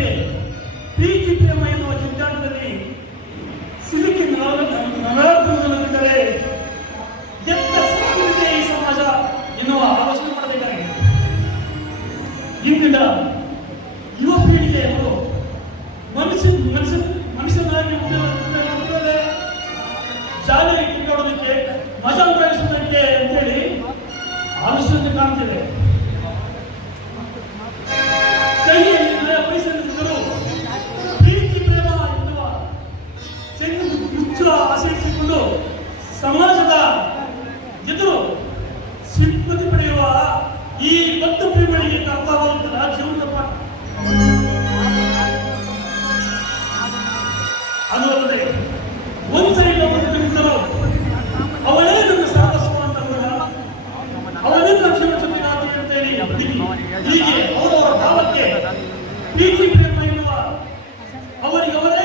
ಹೀಗೆ ಪ್ರೀತಿ ಪ್ರೇಮ ಎನ್ನುವ ಜಂಜಾಟದಲ್ಲಿ ಸಿಲುಕಿ ನರಳುವುದೆಂದರೆ ಎಂತ ಸಾಧ್ಯತೆ ಈ ಸಮಾಜ ಎನ್ನುವ ಆಲೋಚನೆ ಮಾಡಬೇಕಾಗಿದೆ. ಇಂದಿನ ಯುವ ಪೀಳಿಗೆಯವರು ಮನುಷ್ಯನಾಗಿ ಜಾಲಿ ತಿರುಗಾಡೋದಕ್ಕೆ ಮಜಾ ಉಪಯೋಗಿಸೋದಕ್ಕೆ ಅಂತೇಳಿ ಆಲೋಚನೆ ಕಾಣ್ತಿದೆ. ಕೈಯಲ್ಲಿ ವಯಸ್ಸನ್ನು ಪ್ರೀತಿ ಪ್ರೇಮ ಎನ್ನುವ ಹುಚ್ಚು ಆಸೆ ಇಟ್ಟುಕೊಂಡು ಸಮಾಜದ ಎದುರು ಸಿಂಪತಿ ಪಡೆಯುವ ಈ ಬದ್ಧ ಪ್ರೇಮಗಳಿಗೆ ಅರ್ಥವಾಗುತ್ತಿಲ್ಲ ಜೀವನದ ಪಾಠ. ಅದು ಅಲ್ಲದೆ ಒಂದ್ಸರಿ ನಿಂತರು ಅವಳೇ ನನ್ನ ಸಾಹಸವ ಅಂತ ಅವನೇ ನನ್ನ ಜೀವನ ಜೊತೆಗಾತಿ ಅಂತೇಳಿ ಹೀಗೆ ಅವರವರ ಭಾವಕ್ಕೆ ಪ್ರೀತಿ ಪ್ರೇಮ ಎನ್ನುವ ಅವರಿಗವರೇ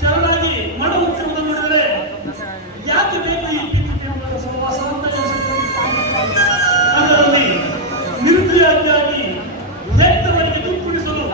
ಶರಣಾಗಿ ಮಾಡುತ್ತಿರುವುದನ್ನು ನೋಡಿದರೆ ಯಾಕೆ ಬೇಕು ಈ ಪ್ರೀತಿ ಪ್ರೇಮಗಳ ಸಹವಾಸ ಅಂತ ಅದರಲ್ಲಿ ನಿರುದ್ಯೋಗಿಯಾಗಿ ಹೆತ್ತವರಿಗೆ ದುಃಖಿಸಲು